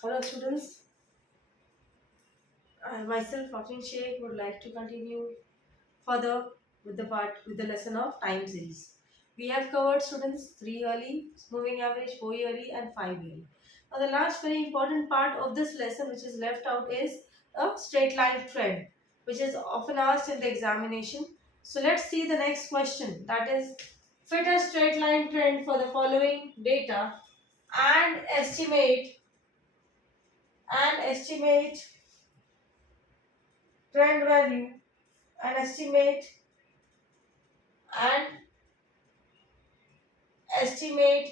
Hello students, I myself Fatin Sheikh would like to continue further with the lesson of time series. We have covered students 3 yearly, moving average 4 yearly and 5 yearly. Now the last very important part of this lesson which is left out is a straight line trend, which is often asked in the examination. So let's see the next question, that is, fit a straight line trend for the following data and estimate trend value and and estimate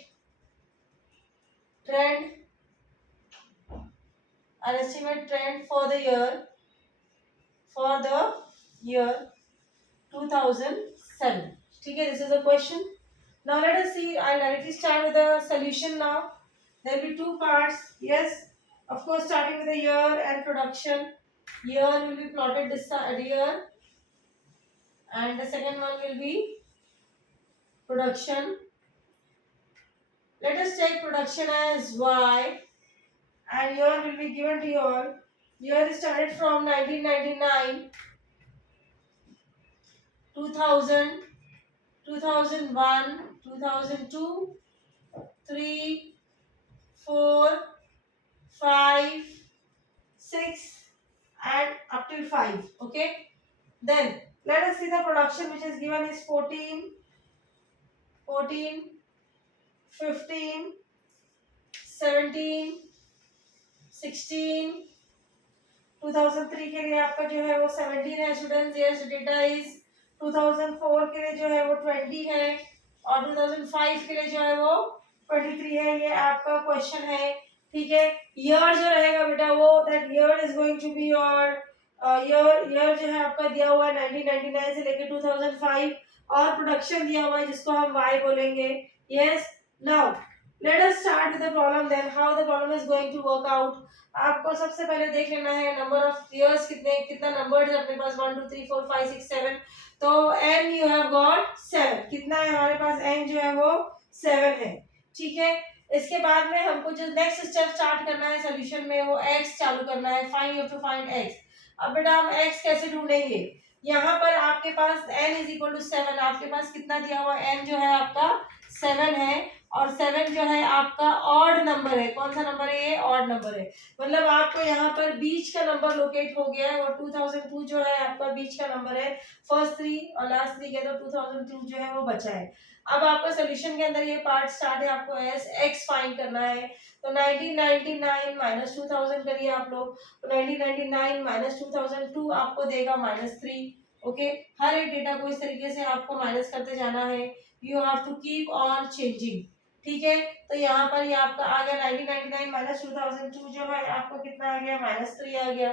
trend trend for the year 2007. ठीक है, this is the question. Now let us see. I'll directly start with the solution now. There will be two parts. Yes, of course, starting with the year and production. Year will be plotted this year, and the second one will be production. Let us take production as Y, and year will be given to you all. Year started from 1999, 2000, 2001, 2002, 3, 4, 5, 6, and up till 5. Okay. Then let us see the production which is given is 14, 15, 17, 16. 2003 के लिए आपका जो है वो 17 है students. Yes, data is 2004 के लिए जो है वो 20 है और 2005 के लिए जो है वो 23 है. ये आपका क्वेश्चन है. ठीक है. ईयर जो रहेगा बेटा वो that year is going to be your year जो है आपका दिया हुआ है 1999 से लेकर 2005 और प्रोडक्शन दिया हुआ है जिसको हम वाई बोलेंगे. Yes. Now let us start with the problem. Then how the problem is going to work out. आपको सबसे पहले देख लेना है नंबर ऑफ ईयर्स कितना नंबर है अपने पास 1 2 3 4 5 6 7. तो n यू हैव गॉट 7. कितना है हमारे पास? n जो है वो 7 है. ठीक है. इसके बाद में हमको जो नेक्स्ट स्टेप स्टार्ट करना है सोल्यूशन में वो x चालू करना है. Find you have to find x. अब बेटा हम x कैसे ढूंढेंगे? यहाँ पर आपके पास n इज इक्वल टू 7. आपके पास कितना दिया हुआ है? n जो है आपका 7 है और 7 जो है आपका ऑड नंबर है. कौन सा नंबर है? ये ऑड नंबर है. मतलब आपको यहाँ पर बीच का नंबर लोकेट हो गया है और 2002 जो है आपका बीच का नंबर है. फर्स्ट 3 और लास्ट 3 के तो 2002 जो है वो बचा है. अब आपका सोल्यूशन के अंदर ये पार्ट स्टार्ट है. आपको एस एक्स फाइंड करना है. तो 1999 माइनस 2000 करिए आप लोग. तो 1999 माइनस 2002 आपको देगा -3. ओके. हर एक डेटा को इस तरीके से आपको माइनस करते जाना है. You have to keep on changing. ठीक है. तो यहाँ पर ये आपका आ गया 1999 माइनस 2002 जो है आपको कितना आ गया? -3 आ गया.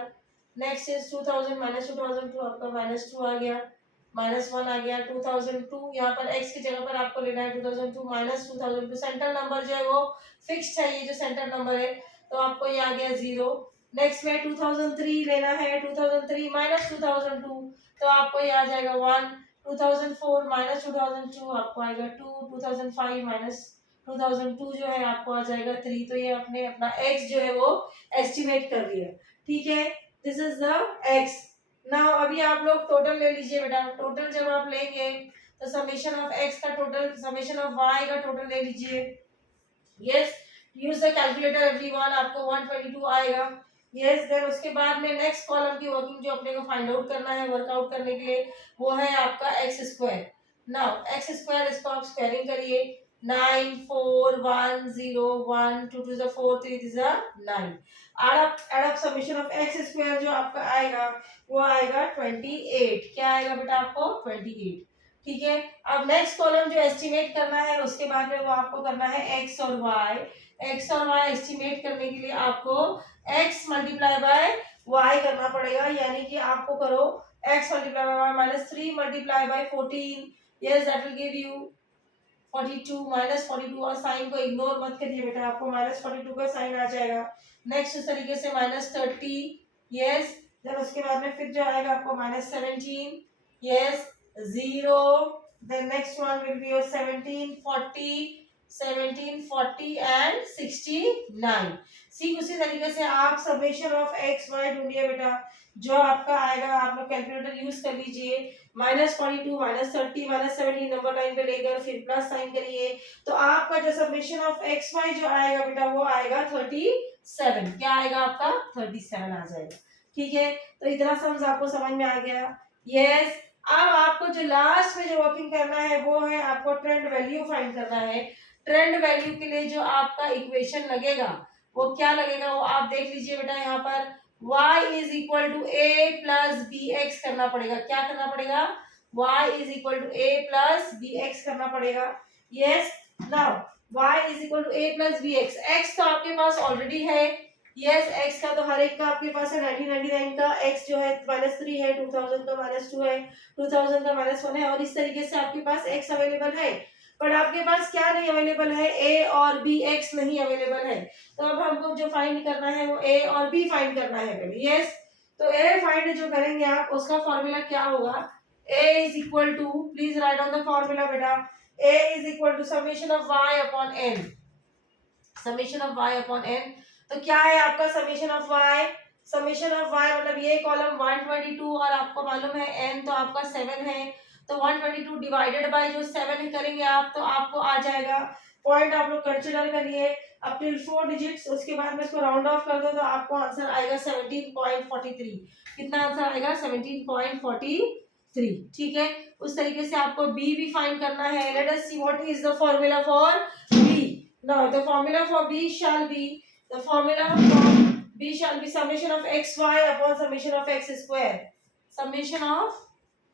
नेक्स्ट इज 2000 माइनस 2002 आपका -2 आ गया. -1 आ गया. 2002 यहाँ पर x की जगह पर आपको लेना है 2002 माइनस 2002. सेंट्रल नंबर जो है वो फिक्स्ड है. ये जो सेंट्रल नंबर है तो आपको ये आ गया 0. नेक्स्ट में 2003 लेना है. 2003 माइनस 2002 तो आपको ये आ जाएगा 1. 2004 माइनस 2002 आपको आएगा 2. 2005 माइनस 2002 जो है आपको आ जाएगा 3. तो ये अपने अपना x जो है वो एस्टिमेट कर लिया. ठीक है. This is the x. Now अभी आप लोग टोटल ले लीजिए बेटा. टोटल जब आप लेंगे तो समेशन ऑफ x का टोटल, समेशन ऑफ y का टोटल ले लीजिए. Yes. Use the calculator everyone. आपको 122 आएगा. यस. देन उसके बाद में नेक्स्ट कॉलम की वर्किंग जो अपने को फाइंड आउट करना है वर्कआउट करने के लिए वो है आपका x square. Now x square इसको आप स्क्वायरिंग करिए. 9 4 1 0 1 2 2 is 4 3 is 9. Add up summation of X square जो आपका आएगा वो आएगा 28. क्या आएगा बेटा आपको? 28. ठीक है. अब नेक्स्ट कॉलम जो एस्टिमेट करना है उसके बाद में वो आपको करना है एक्स और वाई. एक्स और वाई एस्टिमेट करने के लिए आपको x मल्टीप्लाई बाय y करना पड़ेगा. यानी कि आपको करो x multiply by y -3 multiply by 14. Yes, that will give you 42. -42 और साइन को इग्नोर मत करिए बेटा. आपको -42 का साइन आ जाएगा. नेक्स्ट इस तरीके से -30. यस. देन उसके बाद में फिर जो आएगा आपको -17. Yes. 0. Then next one will be your 17 40 17, 40 and 69। See उसी तरीके से आप समेशन ऑफ एक्स वाई ढूंढिए बेटा, जो आपका आएगा आप लोग कैलकुलेटर यूज कर लीजिए। -42, -30, -17 नंबर लाइन पे लेकर फिर प्लस साइन करिए, तो आपका जो समेशन ऑफ एक्स वाई जो आएगा बेटा वो आएगा 37। क्या आएगा आपका 37 आ जाएगा। ठीक है, तो इतना सम्स आपको समझ में आ गया। यस, अब आपको जो लास्ट में जो वर्किंग करना है वो है आपको ट्रेंड वैल्यू फाइंड करना है। ट्रेंड वैल्यू के लिए जो आपका इक्वेशन लगेगा वो क्या लगेगा, वो आप देख लीजिए बेटा। यहाँ पर y is equal to A plus B X करना पड़ेगा। क्या करना पड़ेगा, y is equal to A plus B X करना पड़ेगा। Yes, now y is equal to A plus B X. X तो आपके पास ऑलरेडी है। यस, एक्स का तो हर एक का आपके पास है। 1999 का एक्स जो है -3 है, 2000 का -2 है, 2000 का -1 है, और इस तरीके से आपके पास एक्स अवेलेबल है। पर आपके पास क्या नहीं अवेलेबल है, ए और बी एक्स नहीं अवेलेबल है। तो अब हमको जो फाइंड करना है वो ए और बी फाइंड करना है पहले। यस, तो ए फाइंड जो करेंगे आप, उसका फॉर्मूला क्या होगा, A is equal to, please write on the formula बेटा, A is equal to summation of Y upon N. Summation of Y upon N, तो क्या है आपका summation of Y, summation of Y मतलब ये कॉलम 122 और आपको मालूम है एन तो आपका 7 है, तो 122 डिवाइडेड बाय जो 7 करेंगे आप तो आपको आ जाएगा। पॉइंट आप लोग कंसीडर करिए अप टिल 4 डिजिट्स, उसके बाद में इसको राउंड ऑफ कर दो तो आपको आंसर आएगा 17.43। कितना आंसर आएगा 17.43। ठीक है, उस तरीके से आपको बी भी फाइंड करना है। Let us see what is the formula for B. Now the formula for B shall be, the formula for B shall be summation of xy upon summation of x square. Summation of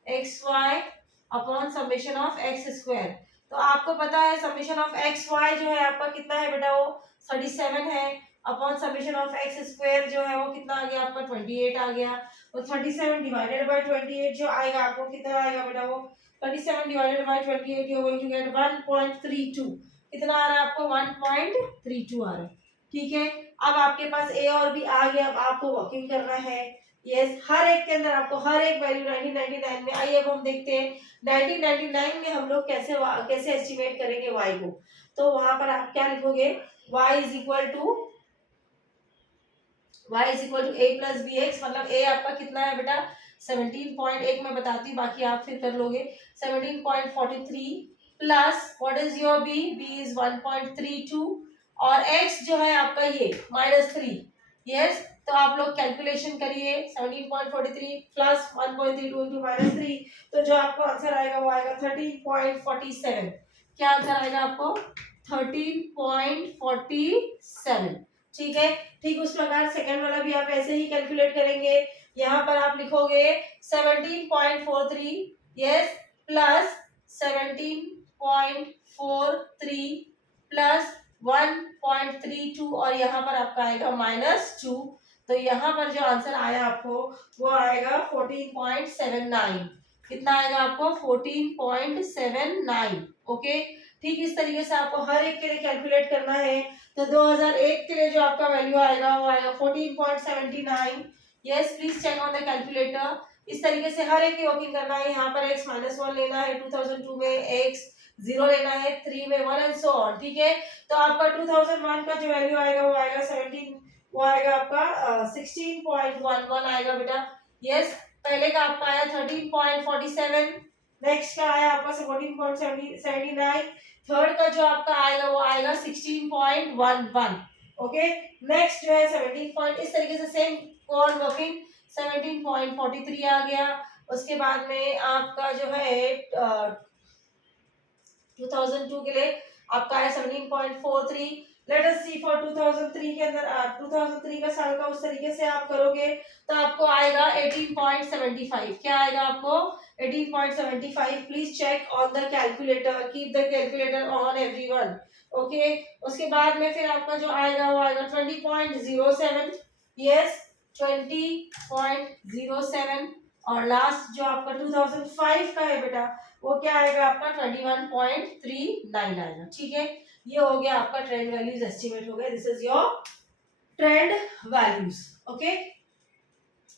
xy upon summation of x square. तो आपको पता है summation of xy जो है आपका कितना है बेटा, वो 37 है, upon summation of X square जो है वो कितना आ गया आपका 28 आ गया। तो 37 डिवाइडेड बाय 28 जो आएगा आपको कितना आएगा बेटा, वो 37 divided by 28 you are going to get 1.32। कितना आ रहा है आपको 1.32 आ रहा है। ठीक है, अब आपके पास ए और बी आ गया, अब आपको वर्किंग करना है। यस, हर एक के अंदर आपको हर एक वैल्यू 1999 में। आइए अब हम देखते हैं 1999 में हम लोग कैसे एस्टिमेट करेंगे y को। तो वहां पर आप क्या लिखोगे, y is equal to a plus B X, मतलब a आपका कितना है बेटा 17.1 मैं बताती हूँ, बाकी आप फिर कर लोगे। 17.43 plus what is your b is 1.32 और x जो है आपका ये -3। यस, तो आप लोग कैलकुलेशन करिए 17.43 प्लस 1.32 इंटू -3, तो जो आपको आंसर आएगा वो आएगा 13.47। क्या आंसर आएगा आपको 13.47। ठीक है, ठीक उस प्रकार सेकंड वाला भी आप ऐसे ही कैलकुलेट करेंगे। यहाँ पर आप लिखोगे 17.43 यस प्लस 17.43 प्लस 1.32 और यहाँ पर आपका आएगा -2। तो यहाँ पर जो आंसर आया आपको वो आएगा 14.79। कितना आएगा आपको 14.79। ओके, ठीक इस तरीके से आपको हर एक के लिए कैलकुलेट करना है। तो 2001 के लिए जो आपका वैल्यू आएगा वो आएगा 14.79। Yes, please check on the calculator. इस तरीके से हर एक की वर्किंग करना है। यहाँ पर x -1 लेना है, 2002 में x 0 लेना है, 3 में 1 एंड सो ऑन। ठीक है, तो आपका 2001 का जो वैल्यू आएगा वो आएगा 17, वो आएगा आपका 16.11 आएगा बेटा। यस, पहले का आपका आया 13.47, नेक्स्ट का आया आपका 14.79, थर्ड का जो आपका आएगा वो आएगा 16.11। ओके, नेक्स्ट जो है 17 इस तरीके से सेम कोड वर्किंग 17.43 आ गया। उसके बाद में आपका जो है 2002 के लिए आपका है 17.43। लेट अस सी फॉर 2003 के अंदर 2003 का साल का उस तरीके से आप करोगे तो आपको आएगा 18.75। क्या आएगा आपको 18.75। Please check on the calculator, keep the calculator on everyone. Okay, उसके बाद में फिर आपका जो आएगा वो आएगा 20.07। यस, 20.07 और लास्ट जो आपका 2005 का है बेटा वो क्या आएगा आपका 21.39 आएगा। ठीक है, ये हो गया आपका ट्रेंड वैल्यूज एस्टिमेट हो गया। This is your trend values. Okay,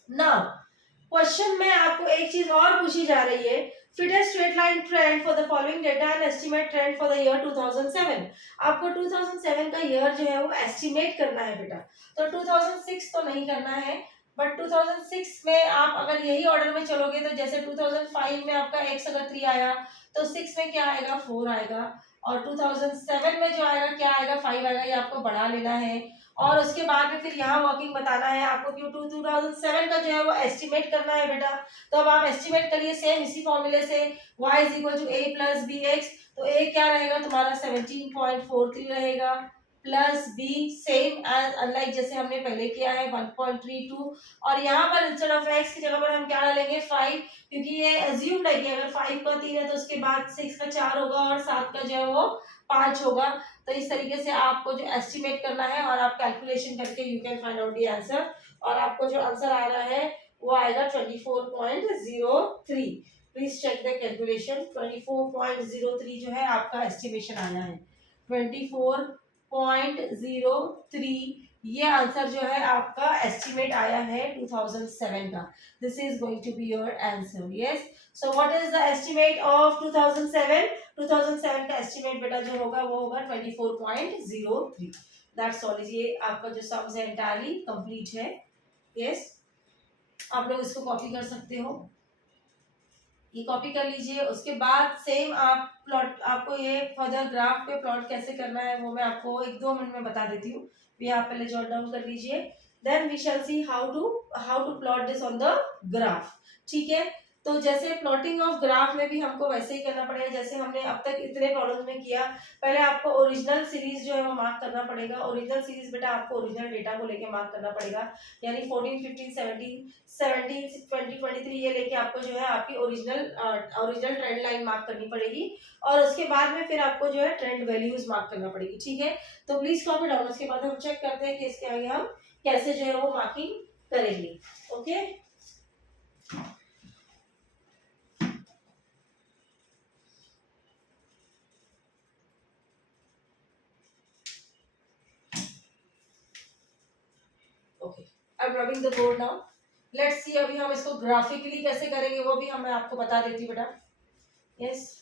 now question में आपको एक चीज और पूछी जा रही है, fit a straight line trend for the following data and estimate trend for the year 2007. आपको 2007 का ईयर जो है वो एस्टिमेट करना है बेटा। तो 2006 तो नहीं करना है, बट 2006 में आप अगर यही ऑर्डर में चलोगे तो जैसे 2005 में आपका x अगर 3 आया तो 6 में क्या आएगा 4 आएगा, और 2007 में जो आएगा क्या आएगा 5 आएगा, ये आपको बढ़ा लेना है। और उसके बाद में फिर यहाँ वर्किंग बताना है आपको, क्यों 2007 का जो है वो एस्टिमेट करना है बेटा। तो अब आप एस्टिमेट करिए सेम इसी फॉर्मूले से, y is equal to a plus B X. तो a क्या रहेगा तुम्हारा 17.43 रहेगा, plus b same as unlike जैसे हमने पहले किया है 1.32, और यहाँ पर इंस्टेड ऑफ x की जगह पर हम क्या डालेंगे 5, क्योंकि ये अज्यूम्ड है कि अगर 5 का 3 है तो उसके बाद 6 का 4 होगा और 7 का जो है वो 5 होगा। तो इस तरीके से आपको जो एस्टिमेट करना है और आप कैलकुलेशन करके you can find out the answer, और आपको जो आंसर आ रहा है वो आएगा 24.03। Please check the calculation. 24.03 जो है आपका एस्टिमेशन आया है, 24.03 ये आंसर जो है आपका एस्टिमेट आया है 2007 का। This is going to be your answer. Yes, so what is the estimate of 2007? 2007 का एस्टिमेट बेटा जो होगा वो होगा 24.03। That's all. ये आपका जो सम्स है एंटायरली कंप्लीट है। यस, आप लोग इसको कॉपी कर सकते हो, ये कॉपी कर लीजिए। उसके बाद सेम आप प्लॉट, आपको ये फर्दर ग्राफ पे प्लॉट कैसे करना है वो मैं आपको 1-2 मिनट में बता देती हूँ, ये आप पहले जॉट डाउन कर लीजिए। Then we shall see how to plot this on the graph. ठीक है, तो जैसे प्लॉटिंग ऑफ ग्राफ में भी हमको वैसे ही करना पड़ेगा जैसे हमने अब तक इतने प्रॉब्लम्स में किया। पहले आपको ओरिजिनल सीरीज जो है वो मार्क करना पड़ेगा। ओरिजिनल सीरीज बेटा आपको ओरिजिनल डेटा को लेके मार्क करना पड़ेगा, यानी 14, 15, 17, 20, 23 ये लेके आपको जो है आपकी ओरिजिनल ट्रेंड लाइन मार्क करनी पड़ेगी, और उसके बाद में फिर आपको जो है ट्रेंड वैल्यूज मार्क करना पड़ेगी। ठीक है, तो प्लीज कॉपी डाउन। उसके बाद हम चेक करते हैं कि इसके आगे हम कैसे जो है वो मार्किंग करेंगे। Okay, okay, I am rubbing the board now. Let's see अभी हम इसको ग्राफिकली कैसे करेंगे वो भी मैं आपको बता देती हूँ बेटा। यस,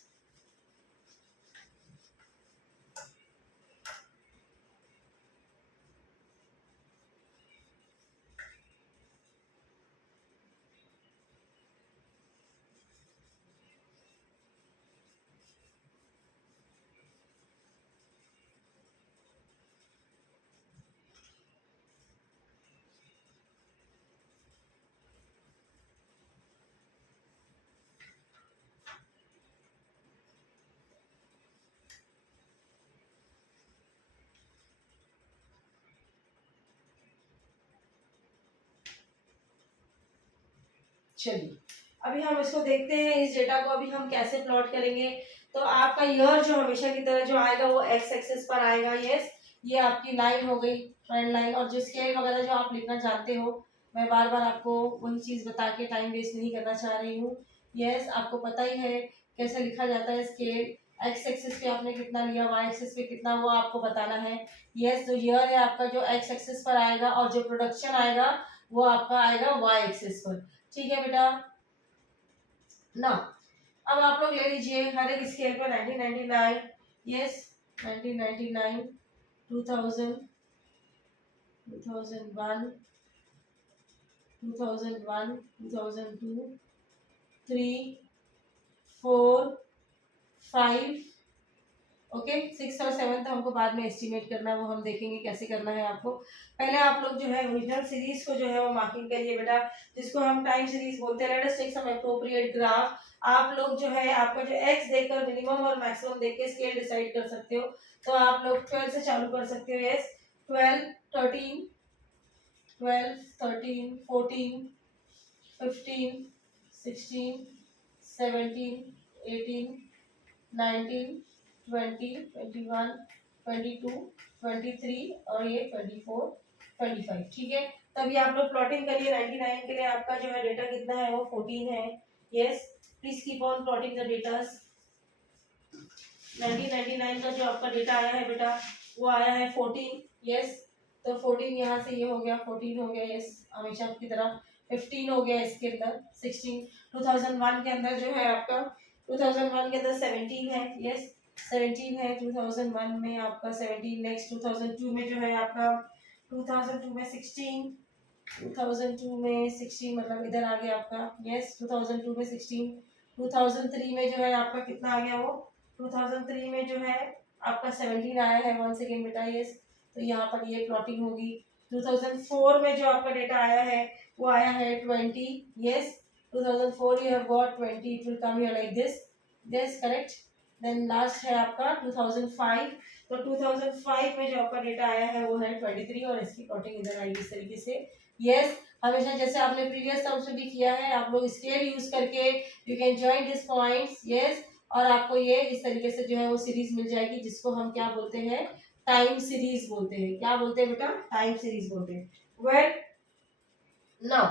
चलिए अभी हम इसको देखते हैं, इस डेटा को अभी हम कैसे प्लॉट करेंगे। तो आपका ईयर जो हमेशा की तरह जो आएगा वो एक्स एक्सिस पर आएगा। यस, ये आपकी लाइन हो गई ट्रेंड लाइन, और जो स्केल वगैरह जो आप लिखना चाहते हो, मैं बार बार आपको वही चीज बता के टाइम वेस्ट नहीं करना चाह रही हूँ। यस, आपको पता ही है कैसे लिखा जाता है स्केल। एक्स एक्सिस पे आपने कितना लिया, वाई एक्सिस पे कितना, वो आपको बताना है। यस, जो ईयर है आपका जो एक्स एक्सिस पर आएगा, और जो प्रोडक्शन आएगा वो आपका आएगा वाई एक्सिस पर। ठीक है बेटा ना, अब आप लोग ले लीजिए हर एक स्केल पर 1999, यस 1999, 2000, 2001, 2001, 2002, 3, 4, 5, ओके 6 और 7 तो हमको बाद में एस्टिमेट करना है, वो हम देखेंगे कैसे करना है आपको। पहले आप लोग जो है ओरिजिनल सीरीज को जो है वो मार्किंग करिए बेटा, जिसको हम टाइम सीरीज बोलते हैं। Let us take some appropriate graph. आप लोग जो है आपका जो एक्स देखकर मिनिमम और मैक्सिमम देख के स्केल डिसाइड कर सकते हो। तो आप लोग 12 से चालू कर सकते हो। यस, 12, 13, 12, 13, 14, 15, 16, 17, 18, 19, 20, 21, 22, 23 और ये 24, 25। ठीक है, तभी आप लोग प्लॉटिंग करिए। 99 के लिए आपका जो है डेटा कितना है वो 14 है। Yes, please keep on plotting the datas. 1999 का जो आपका डेटा आया है बेटा वो आया है 14। यस, तो 14 यहाँ से ये हो गया, 14 हो गया। यस, हमेशा की तरह 15 हो गया इसके अंदर, 16 2001 के अंदर जो है आपका, 2001 के अंदर 17 है, यस 17 है 2001 में आपका 17। नेक्स्ट 2002 में जो है आपका, 2002 में 16, 2002 में 16 मतलब इधर आ गया आपका, यस 2002 में 16। 2003 में जो है आपका कितना आ गया वो, 2003 में जो है आपका 17 आया है, वन सेकेंड बेटा, यस तो यहाँ पर ये प्लॉटिंग होगी। 2004 में जो आपका डेटा आया है वो आया है 20, yes 2004 you have got 20, it will come here like this correct। देन लास्ट है आपका 2005, तो 2005 में जो आपका डेटा आया है वो है 23 और इसकी प्लॉटिंग इधर आएगी इस तरीके से, यस हमेशा जैसे आपने प्रीवियस टर्म्स में भी किया है, आप लोग स्केल यूज करके you can join this points, yes और आपको ये इस तरीके से जो है वो सीरीज मिल जाएगी, जिसको हम क्या बोलते हैं, टाइम सीरीज बोलते हैं। क्या बोलते हैं बेटा, टाइम सीरीज बोलते हैं। वेल नाउ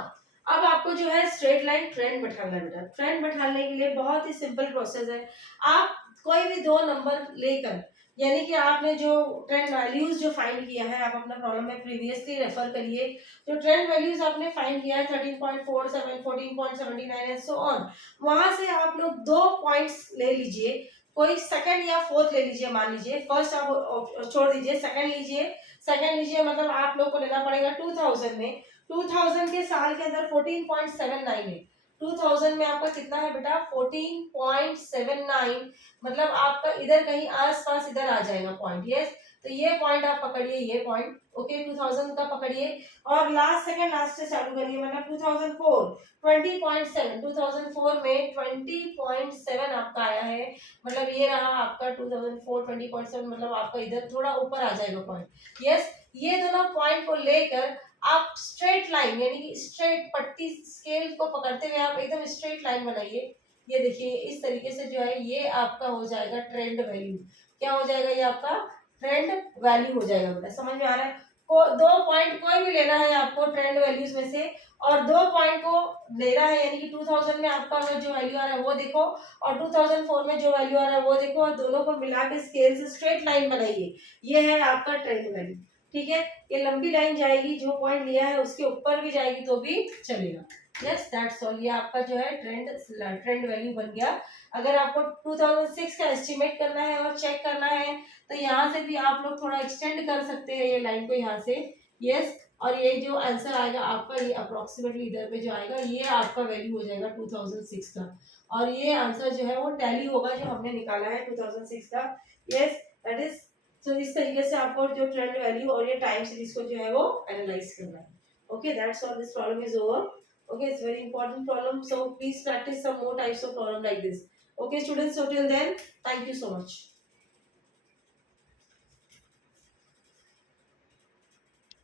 अब आपको जो है स्ट्रेट लाइन ट्रेंड बैठाना है बेटा। ट्रेंड बैठाने के लिए बहुत ही सिंपल प्रोसेस है। आप कोई भी दो नंबर लेकर, यानी कि आपने जो ट्रेंड वैल्यूज जो फाइंड किया है, आप अपना प्रॉब्लम में प्रीवियसली रेफर करिए, जो ट्रेंड वैल्यूज आपने फाइंड किया है 13.47, 14.79 एंड सो ऑन, वहां से आप लोग दो पॉइंट्स ले लीजिए, कोई सेकंड या फोर्थ ले लीजिए, मान लीजिए फर्स्ट आप छोड़ दीजिए, सेकंड लीजिए। सेकंड लीजिए मतलब आप लोग को लेना पड़ेगा 2000 में, 2000 के साल के अंदर 14.79 है, 2000 में आपका कितना है बेटा 14.79, मतलब आपका इधर कहीं आस पास इधर आ जाएगा पॉइंट, यस तो ये पॉइंट आप पकड़िए, ये पॉइंट ओके 2000 का पकड़िए और लास्ट सेकंड लास्ट से चालू करिए, मतलब 2004 20.7, 2004 में 20.7 आपका आया है, मतलब ये रहा आपका 2004 20.7, मतलब आपका इधर थोड़ा ऊपर आ जाएगा पॉइंट, यस ये दोनों पॉइंट को लेकर आप स्ट्रेट लाइन यानी कि स्ट्रेट पट्टी स्केल को पकड़ते हुए आप एकदम स्ट्रेट लाइन बनाइए। ये देखिए इस तरीके से जो है ये आपका हो जाएगा ट्रेंड वैल्यू। क्या हो जाएगा, ये आपका ट्रेंड वैल्यू हो जाएगा बेटा। समझ में आ रहा है? दो पॉइंट कोई भी लेना है आपको ट्रेंड वैल्यूज में से, और दो पॉइंट को लेना है, यानी कि 2000 में आपका जो वैल्यू आ रहा है वो देखो और 2004 में जो वैल्यू आ रहा है वो देखो, और दोनों को मिला के स्केल से स्ट्रेट लाइन बनाइए। ये है आपका ट्रेंड वैल्यू, ठीक है। ये लंबी लाइन जाएगी, जो पॉइंट लिया है उसके ऊपर भी जाएगी तो भी चलेगा। Yes that's all. ये आपका जो है ट्रेंड वैल्यू बन गया। अगर आपको 2006 का एस्टिमेट करना है और चेक करना है तो यहाँ से भी आप लोग थोड़ा एक्सटेंड कर सकते हैं ये लाइन को यहाँ से, यस और ये जो आंसर आएगा आपका, ये अप्रोक्सीमेटली इधर पे जो आएगा ये आपका वैल्यू हो जाएगा 2006 का, और ये आंसर जो है वो टैली होगा जो हमने निकाला है 2006 का। यस दैट इज, तो इस तरीके से आपको जो ट्रेंड वैल्यू और ये टाइम सीरीज को जो है वो एनालाइज करना है। Okay that's all, this problem is over. Okay, it's very important problem, so please practice some more types of problem like this. Okay students, so till then thank you so much.